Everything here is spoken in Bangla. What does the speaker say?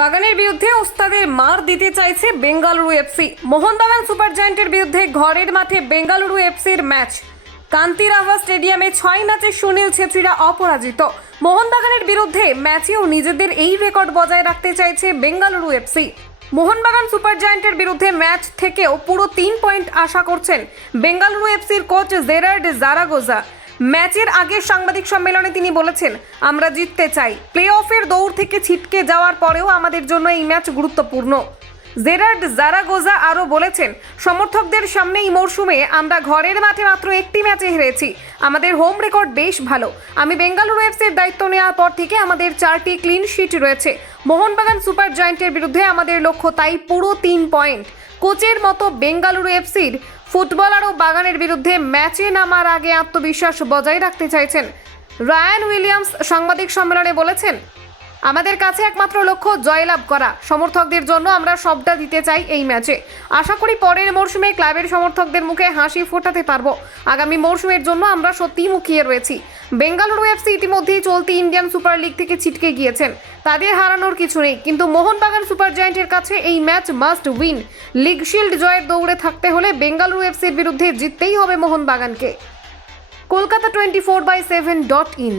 বাগানের বিরুদ্ধে ওস্তাদের মার দিতে চাইছে বেঙ্গালুরু এফসি। মোহনবাগান সুপার জায়ান্টের বিরুদ্ধে ঘরের মাঠে বেঙ্গালুরু এফসির ম্যাচ। কান্তিরাভা স্টেডিয়ামে 6 ম্যাচে সুনীল ছেত্রীরা অপরাজিত। মোহনবাগানের বিরুদ্ধে ম্যাচেও নিজেদের এই রেকর্ড বজায় রাখতে চাইছে বেঙ্গালুরু এফসি। মোহনবাগান সুপার জায়ান্টের বিরুদ্ধে ম্যাচ থেকেও পুরো 3 পয়েন্ট আশা করছেন বেঙ্গালুরু এফসির কোচ জেরার্ড জারাগোজা। ম্যাচের আগের সাংবাদিক সম্মেলনে তিনি বলেছেন, আমরা জিততে চাই। প্লে অফের দৌড় থেকে ছিটকে যাওয়ার পরেও আমাদের জন্য এই ম্যাচ গুরুত্বপূর্ণ। জেরার্ড জারাগোজা আরও বলেছেন, সমর্থকদের সামনে এই মরশুমে আমরা ঘরের মাঠে মাত্র একটি ম্যাচে হেরেছি। আমাদের হোম রেকর্ড বেশ ভালো। আমি বেঙ্গালুরু এফসির দায়িত্ব নেওয়ার পর থেকে আমাদের 4টি ক্লিন শিট রয়েছে। মোহনবাগান সুপার জায়ান্টের বিরুদ্ধে আমাদের লক্ষ্য তাই পুরো 3 পয়েন্ট। কোচের মতো বেঙ্গালুরু এফসির ফুটবলারও বাগানের বিরুদ্ধে ম্যাচে নামার আগে আত্মবিশ্বাস বজায় রাখতে চাইছেন। রায়ান উইলিয়ামস সাংবাদিক সম্মেলনে বলেছেন, আমাদের কাছে একমাত্র লক্ষ্য জয়লাভ করা। সমর্থকদের জন্য আমরা সবটা দিতে চাই এই ম্যাচে। আশা করি পরের মরশুমে ক্লাবের সমর্থকদের মুখে হাসি ফোটাতে পারবো। আগামী মরশুমের জন্য আমরা সত্যিই মুখিয়ে রয়েছি। বেঙ্গালুরু এফসি ইতিমধ্যেই চলতি ইন্ডিয়ান সুপার লিগ থেকে ছিটকে গিয়েছেন। তাদের হারানোর কিছু নেই, কিন্তু মোহনবাগান সুপার জায়ান্টের কাছে এই match must win. League shield জয়ের দৌড়ে থাকতে হলে বেঙ্গালুরু এফসির বিরুদ্ধে জিততেই হবে মোহনবাগানকে। কলকাতা 24/7.in